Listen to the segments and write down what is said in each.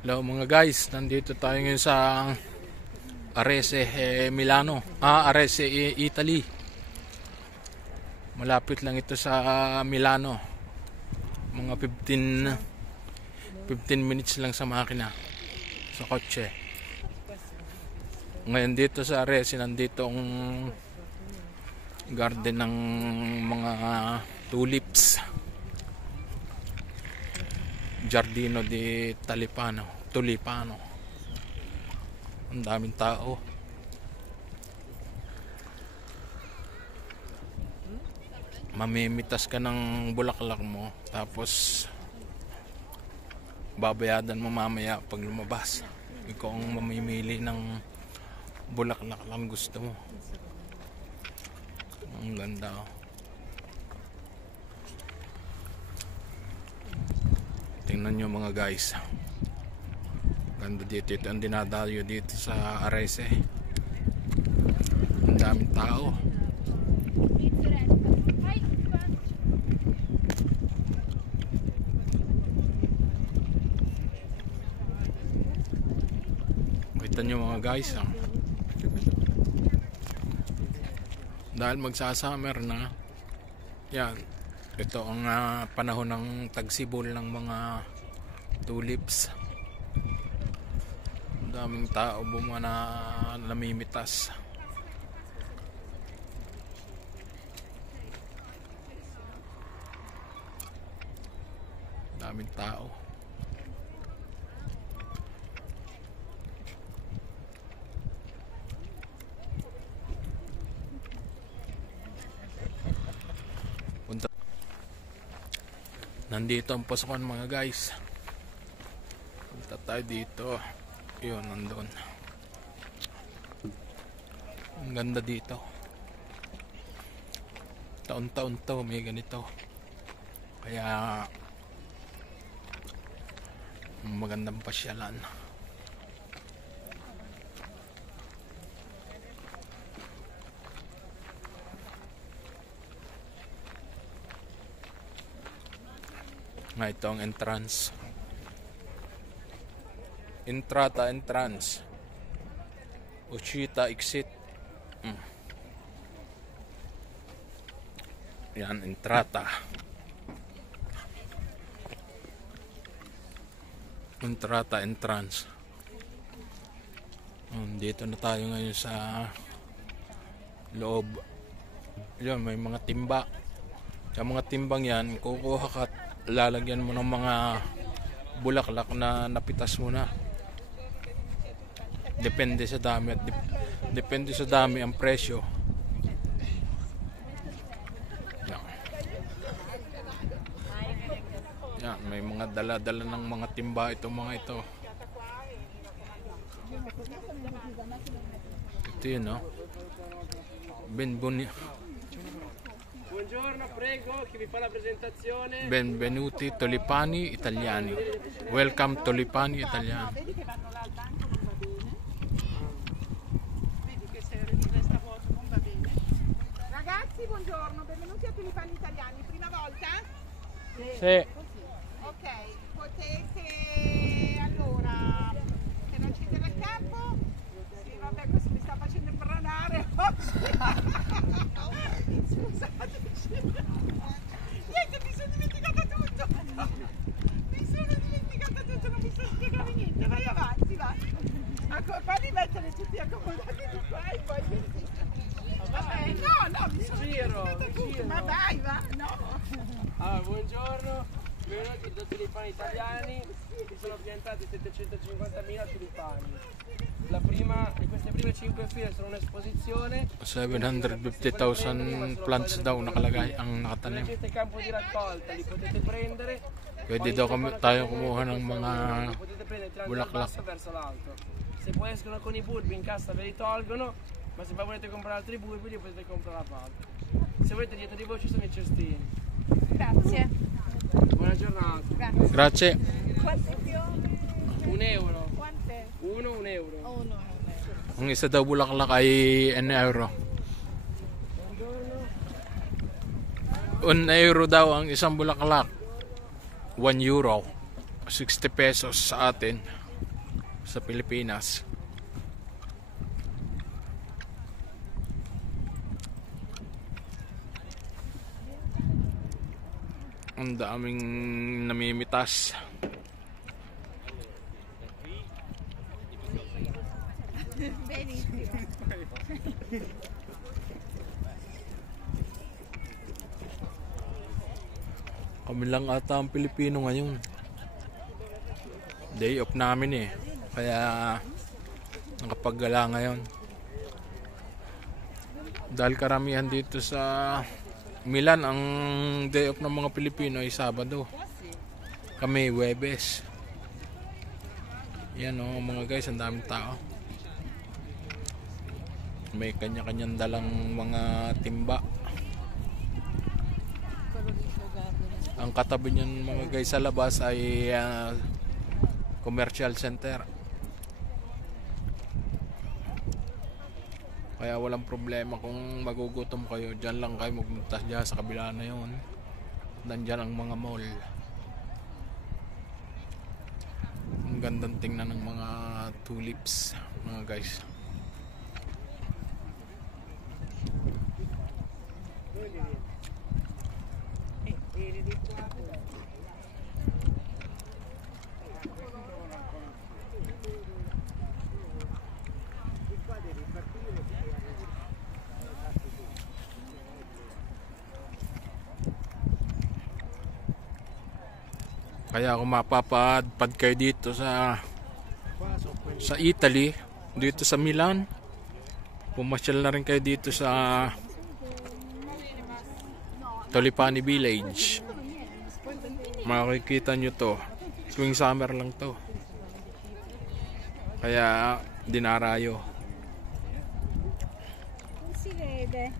Hello mga guys, nandito tayo ngayon sa Arese, Milano. Arese, Italy. Malapit lang ito sa Milano. Mga 15 minutes lang sa makina, sa kotse. Ngayon dito sa Arese, nandito ang garden ng mga tulips. Giardino di Tulipano. Ang daming tao. Mamimitas ka ng bulaklak mo, tapos babayadan mo mamaya pag lumabas. Ikaw ang mamimili ng bulaklak lang gusto mo. Ang ganda, oh. Tingnan nyo mga guys, ganda dito. Ito ang dinadayo dito sa Arese. Ang daming tao. Kita nyo mga guys, dahil magsasummer na yan. Ito ang panahon ng tagsibol ng mga tulips. Ang daming tao namimitas. Daming tao. Nandito ang pasukan mga guys. Punta tayo dito. Yun, nandun. Ang ganda dito. Taon-taon to may ganito. Kaya magandang pasyalan. Ito ang entrance. Entrance. Uscita, exit. Yan, entrata. Entrance. Dito na tayo ngayon sa loob. Yan, may mga timba. Sa mga timbang yan, kukuha ka, lalagyan mo ng mga bulaklak na napitas mo na. Depende sa dami at depende sa dami ang presyo. Yan, may mga dala-dala ng mga timba itong mga ito. Ito yun, no? Buongiorno, prego, chi vi fa la presentazione? Benvenuti Tulipani Italiani. Welcome Tulipani Italiani. Vedi che vanno là al banco, non va bene. Vedi che se questa foto non va bene. Ragazzi, buongiorno, benvenuti a Tulipani Italiani. Prima volta? Sì. Ok, potete allora, se non ci del campo? Sì, vabbè, questo mi sta facendo imbranare. Scusate. Niente, mi sono dimenticata tutto. Non mi so spiegare niente. Vai avanti, va. Fammi mettere tutti accomodati di qua e poi vabbè, no, mi sono dimenticata tutto. Ma vai, va, no. Allora, buongiorno. Benvenuti da Tulipani Italiani. Ci sono piantati 750.000 tulipani. Queste prime 5 file sono un'esposizione. 750,000 plants daw nakalagay ang nakatanim. Questo è il campo di raccolta, li potete prendere. Pwede daw tayo kumuha ng mga Potete prendere tirando dal bulaklak. basso verso l'alto. Se poi escono con i bulbi in cassa ve li tolgono, ma se poi volete comprare altri bulbi li potete comprare a parte. Se volete dietro di voi ci sono i cestini. Grazie. Buona giornata. Grazie. Quante fiori? €1. Quante? Uno, €1. Uno. Ang isa daw bulaklak ay €1. €1 daw ang isang bulaklak. €1. 60 pesos sa atin. sa Pilipinas. Ang daming namimitas. Kami lang ata ang Pilipino ngayon. Day off namin eh. Kaya nakapaggala ngayon. Dahil karamihan dito sa Milan, ang day off ng mga Pilipino ay Sabado. Kami Huwebes. Yan o mga guys, ang daming tao. May kanya-kanyang dalang mga timba. Ang katabi niyan mga guys sa labas ay commercial center. Kaya walang problema kung magugutom kayo. Diyan lang kayo magpunta dyan sa kabila na yun. Nandyan ang mga mall. Ang gandang tingnan ng mga tulips mga guys. Kaya kung mapapadpad kayo dito sa Italy, dito sa Milan, pumasyal na rin kayo dito sa Tolipani Village. Makikita nyo to, tuwing summer lang to. Kaya dinarayo. Non si vede.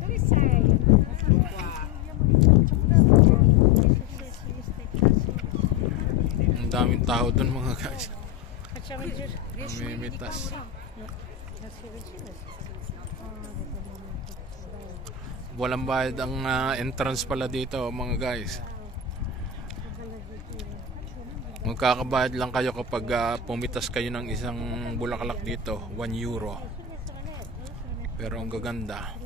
Dove sei? Ang daming tao dun mga guys. Facciamo il giro. Namimitas. Walang bayad ang entrance pala dito mga guys. Magkakabayad lang kayo kapag pumitas kayo ng isang bulaklak dito, 1 euro. Pero ang gaganda.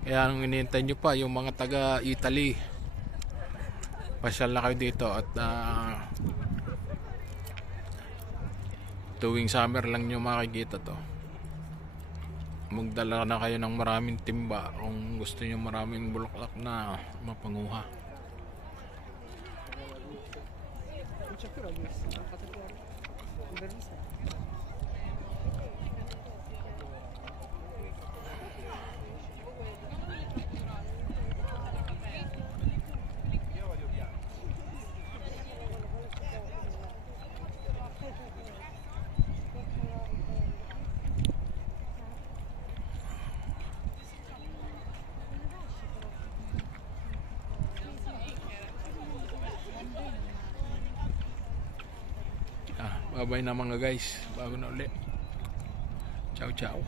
Kaya anong inihintay nyo pa, yung mga taga Italy, pasyal na kayo dito at tuwing summer lang nyo makikita to. Magdala na kayo ng maraming timba kung gusto nyo maraming bulaklak na mapanguha. Bye bye na mga guys, bago na ulit. Ciao ciao.